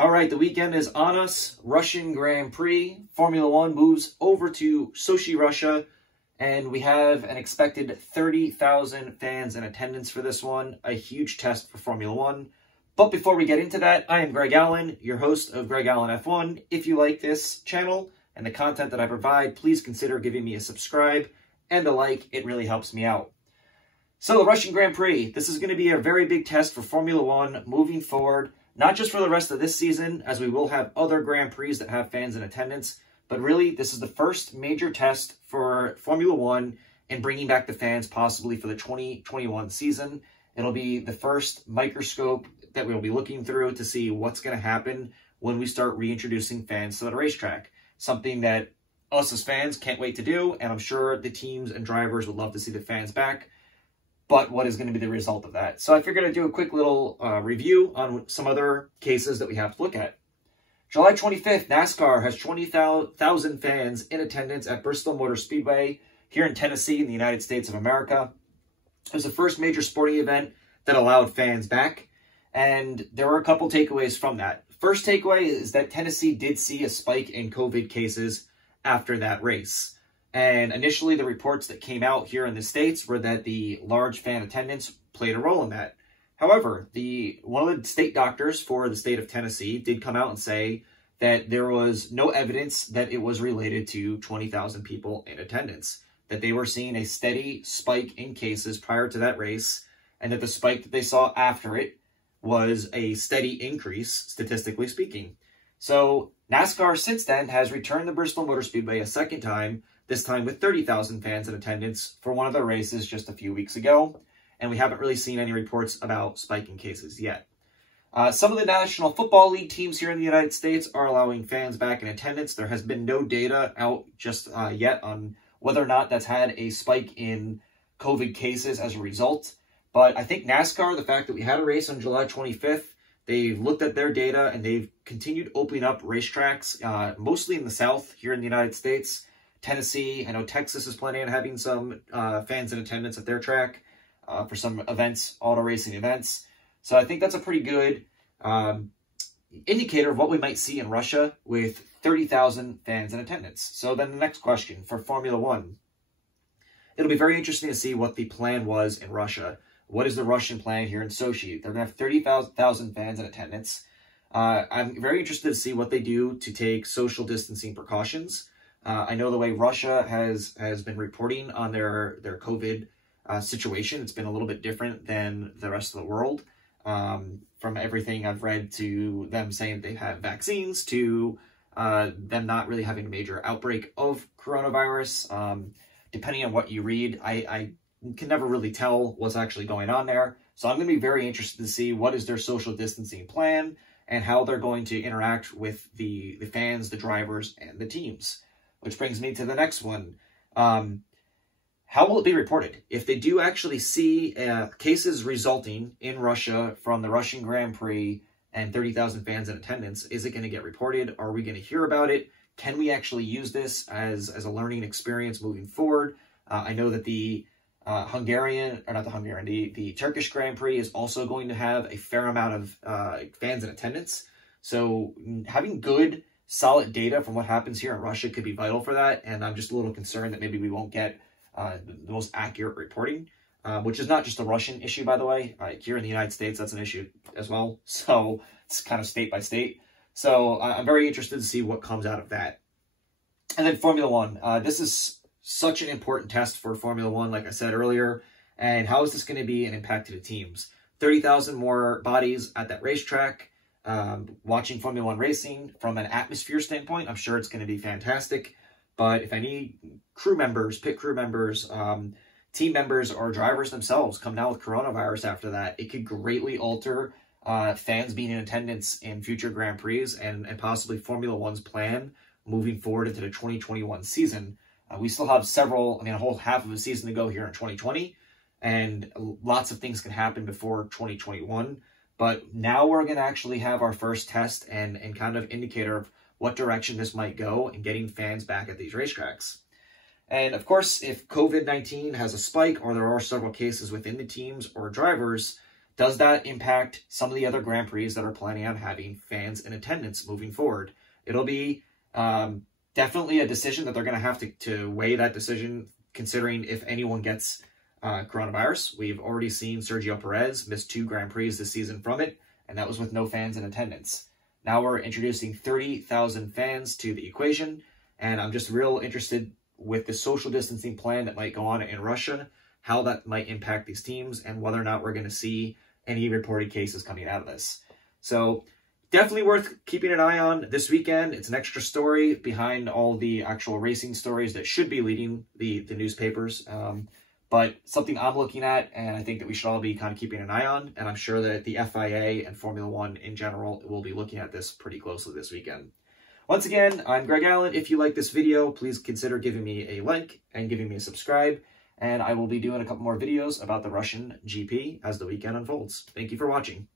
All right, the weekend is on us. Russian Grand Prix. Formula One moves over to Sochi, Russia, and we have an expected 30,000 fans in attendance for this one. A huge test for Formula One. But before we get into that, I am Greg Allen, your host of Greg Allen F1. If you like this channel and the content that I provide, please consider giving me a subscribe and a like. It really helps me out. So the Russian Grand Prix, this is going to be a very big test for Formula One moving forward. Not just for the rest of this season, as we will have other Grand Prix that have fans in attendance, but really this is the first major test for Formula One in bringing back the fans possibly for the 2021 season. It'll be the first microscope that we'll be looking through to see what's going to happen when we start reintroducing fans to the racetrack. Something that us as fans can't wait to do, and I'm sure the teams and drivers would love to see the fans back. But what is going to be the result of that? So I figured I'd do a quick little review on some other cases that we have to look at. July 25th, NASCAR has 20,000 fans in attendance at Bristol Motor Speedway here in Tennessee in the United States of America. It was the first major sporting event that allowed fans back, and there were a couple takeaways from that. First takeaway is that Tennessee did see a spike in COVID cases after that race. And initially, the reports that came out here in the States were that the large fan attendance played a role in that. However, one of the state doctors for the state of Tennessee did come out and say that there was no evidence that it was related to 20,000 people in attendance, that they were seeing a steady spike in cases prior to that race, and that the spike that they saw after it was a steady increase, statistically speaking. So NASCAR since then has returned to Bristol Motor Speedway a second time, this time with 30,000 fans in attendance for one of the races just a few weeks ago, and we haven't really seen any reports about spiking cases yet. Some of the National Football League teams here in the United States are allowing fans back in attendance. There has been no data out just yet on whether or not that's had a spike in COVID cases as a result, but I think NASCAR, the fact that we had a race on July 25th, they've looked at their data and they've continued opening up racetracks, mostly in the South here in the United States. Tennessee, I know Texas is planning on having some fans in attendance at their track for some events, auto racing events. So I think that's a pretty good indicator of what we might see in Russia with 30,000 fans in attendance. So then the next question for Formula One. It'll be very interesting to see what the plan was in Russia. What is the Russian plan here in Sochi? They're going to have 30,000 fans in attendance. I'm very interested to see what they do to take social distancing precautions. I know the way Russia has been reporting on their COVID situation, it's been a little bit different than the rest of the world. From everything I've read to them saying they have vaccines to them not really having a major outbreak of coronavirus. Depending on what you read, I can never really tell what's actually going on there. So I'm going to be very interested to see what is their social distancing plan and how they're going to interact with the fans, the drivers, and the teams. Which brings me to the next one. How will it be reported? If they do actually see cases resulting in Russia from the Russian Grand Prix and 30,000 fans in attendance, is it going to get reported? Are we going to hear about it? Can we actually use this as a learning experience moving forward? I know that the the Turkish Grand Prix is also going to have a fair amount of fans in attendance. So having good, solid data from what happens here in Russia could be vital for that, and I'm just a little concerned that maybe we won't get the most accurate reporting, which is not just a Russian issue, by the way. Here in the United States, that's an issue as well, so it's kind of state by state. So I'm very interested to see what comes out of that. And then Formula One. This is such an important test for Formula One, like I said earlier, and how is this going to be an impact to the teams? 30,000 more bodies at that racetrack. Watching Formula One racing from an atmosphere standpoint, I'm sure it's going to be fantastic. But if any crew members, pit crew members, team members, or drivers themselves come down with coronavirus after that, it could greatly alter fans being in attendance in future Grand Prix and possibly Formula One's plan moving forward into the 2021 season. We still have a whole half of a season to go here in 2020, and lots of things can happen before 2021. But now we're going to actually have our first test and kind of indicator of what direction this might go in getting fans back at these racetracks. And of course, if COVID-19 has a spike or there are several cases within the teams or drivers, does that impact some of the other Grand Prix that are planning on having fans in attendance moving forward? It'll be definitely a decision that they're going to have to weigh that decision, considering if anyone gets coronavirus. We've already seen Sergio Perez miss 2 Grand Prix this season from it, and that was with no fans in attendance. Now we're introducing 30,000 fans to the equation, and I'm just real interested with the social distancing plan that might go on in Russia, how that might impact these teams, and whether or not we're going to see any reported cases coming out of this. So definitely worth keeping an eye on this weekend. It's an extra story behind all the actual racing stories that should be leading the newspapers. But something I'm looking at, and I think that we should all be kind of keeping an eye on. And I'm sure that the FIA and Formula One in general will be looking at this pretty closely this weekend. Once again, I'm Greg Allen. If you like this video, please consider giving me a like and giving me a subscribe. And I will be doing a couple more videos about the Russian GP as the weekend unfolds. Thank you for watching.